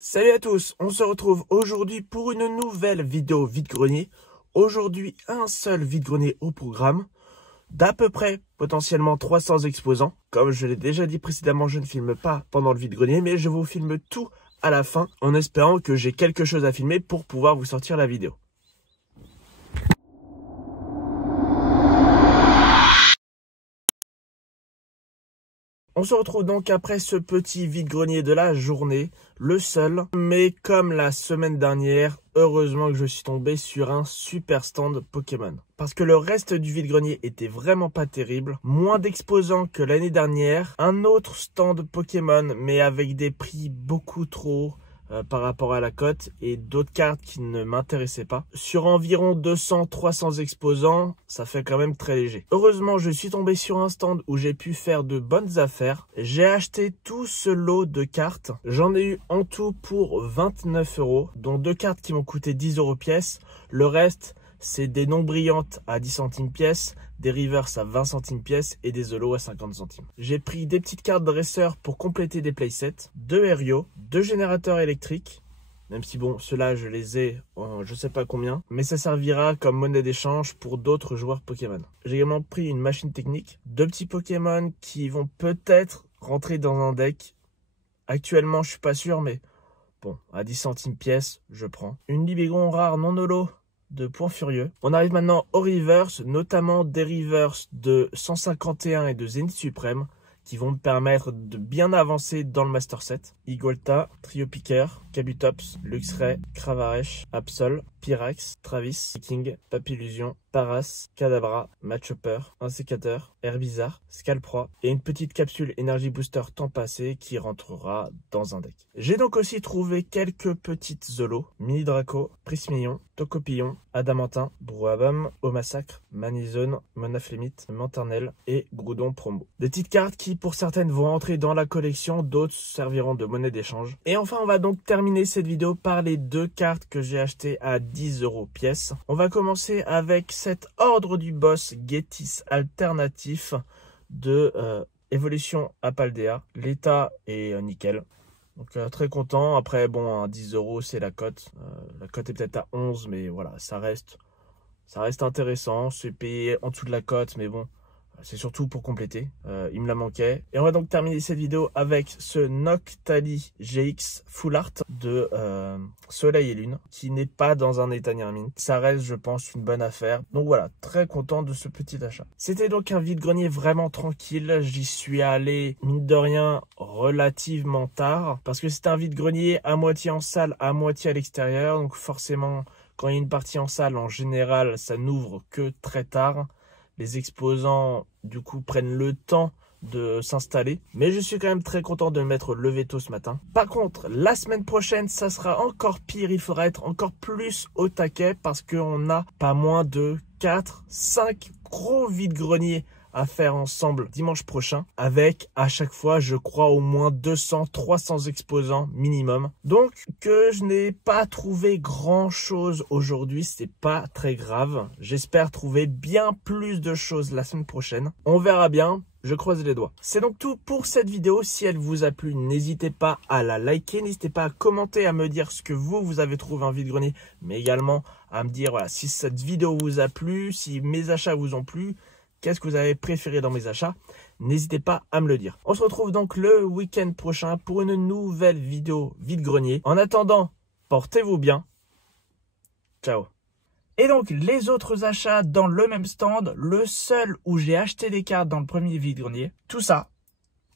Salut à tous, on se retrouve aujourd'hui pour une nouvelle vidéo vide-grenier. Aujourd'hui, un seul vide-grenier au programme, d'à peu près potentiellement 300 exposants. Comme je l'ai déjà dit précédemment, je ne filme pas pendant le vide-grenier, mais je vous filme tout à la fin, en espérant que j'ai quelque chose à filmer pour pouvoir vous sortir la vidéo. On se retrouve donc après ce petit vide-grenier de la journée, le seul, mais comme la semaine dernière, heureusement que je suis tombé sur un super stand Pokémon. Parce que le reste du vide-grenier était vraiment pas terrible, moins d'exposants que l'année dernière, un autre stand Pokémon mais avec des prix beaucoup trop hauts par rapport à la cote et d'autres cartes qui ne m'intéressaient pas. Sur environ 200-300 exposants, ça fait quand même très léger. Heureusement, je suis tombé sur un stand où j'ai pu faire de bonnes affaires. J'ai acheté tout ce lot de cartes. J'en ai eu en tout pour 29 €, dont 2 cartes qui m'ont coûté 10 € pièce. Le reste, c'est des non brillantes à 10 centimes pièce, des reverse à 20 centimes pièce et des holos à 50 centimes. J'ai pris des petites cartes dresseurs pour compléter des playsets, 2 Aério, 2 générateurs électriques, même si bon, ceux-là je les ai je sais pas combien, mais ça servira comme monnaie d'échange pour d'autres joueurs Pokémon. J'ai également pris une machine technique, 2 petits Pokémon qui vont peut-être rentrer dans un deck. Actuellement je suis pas sûr, mais bon, à 10 centimes pièce, je prends. Une Libégron rare non holo de Point Furieux. On arrive maintenant aux reverse, notamment des reverse de 151 et de Zénith Suprême qui vont me permettre de bien avancer dans le Master Set. Igolta, Trio Piqueur, Kabutops, Luxray, Cravaresh, Absol, Pyrax, Travis, King, Papillusion, Paras, Kadabra, Machopper, un sécateur, Herbizarre, Scalproie et une petite capsule Energy Booster temps passé qui rentrera dans un deck. J'ai donc aussi trouvé quelques petites Zolos, Mini Draco, Prismillon, Tocopillon, Adamantin, Brouhabam, Au Massacre, Manizone, Monaflémite, Manternelle et Groudon Promo. Des petites cartes qui pour certaines vont entrer dans la collection, d'autres serviront de monnaie d'échange. Et enfin on va donc terminer cette vidéo par les 2 cartes que j'ai achetées à 10 € pièce. On va commencer avec cet ordre du boss Getis alternatif de Évolution à Paldea. L'état est nickel. Donc très content. Après bon, à 10 € c'est la cote. La cote est peut-être à 11, mais voilà, ça reste intéressant. C'est payé en dessous de la cote, mais bon, c'est surtout pour compléter. Il me la manquait. Et on va donc terminer cette vidéo avec ce Noctali GX Full Art de Soleil et Lune, qui n'est pas dans un état Nirmine. Ça reste, je pense, une bonne affaire. Donc voilà, très content de ce petit achat. C'était donc un vide-grenier vraiment tranquille. J'y suis allé, mine de rien, relativement tard, parce que c'est un vide-grenier à moitié en salle, à moitié à l'extérieur. Donc forcément, quand il y a une partie en salle, en général, ça n'ouvre que très tard. Les exposants, du coup, prennent le temps de s'installer. Mais je suis quand même très content de me mettre levé tôt ce matin. Par contre, la semaine prochaine, ça sera encore pire. Il faudra être encore plus au taquet parce qu'on n'a pas moins de 4-5 gros vide-greniers à faire ensemble dimanche prochain, avec à chaque fois je crois au moins 200-300 exposants minimum. Donc que je n'ai pas trouvé grand chose aujourd'hui, c'est pas très grave. J'espère trouver bien plus de choses la semaine prochaine. On verra bien. Je croise les doigts. C'est donc tout pour cette vidéo. Si elle vous a plu, n'hésitez pas à la liker. N'hésitez pas à commenter, à me dire ce que vous avez trouvé en vide-grenier. Mais également à me dire voilà, si cette vidéo vous a plu, si mes achats vous ont plu. Qu'est-ce que vous avez préféré dans mes achats? N'hésitez pas à me le dire. On se retrouve donc le week-end prochain pour une nouvelle vidéo vide-grenier. En attendant, portez-vous bien. Ciao. Et donc, les autres achats dans le même stand, le seul où j'ai acheté des cartes dans le premier vide-grenier, tout ça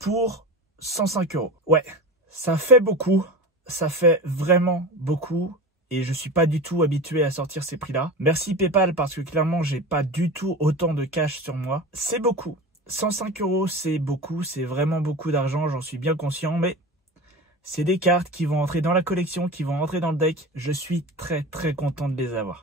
pour 105 €. Ouais, ça fait beaucoup. Ça fait vraiment beaucoup. Et je suis pas du tout habitué à sortir ces prix-là. Merci PayPal parce que clairement, j'ai pas du tout autant de cash sur moi. C'est beaucoup. 105 €, c'est beaucoup. C'est vraiment beaucoup d'argent. J'en suis bien conscient. Mais c'est des cartes qui vont entrer dans la collection, qui vont entrer dans le deck. Je suis très content de les avoir.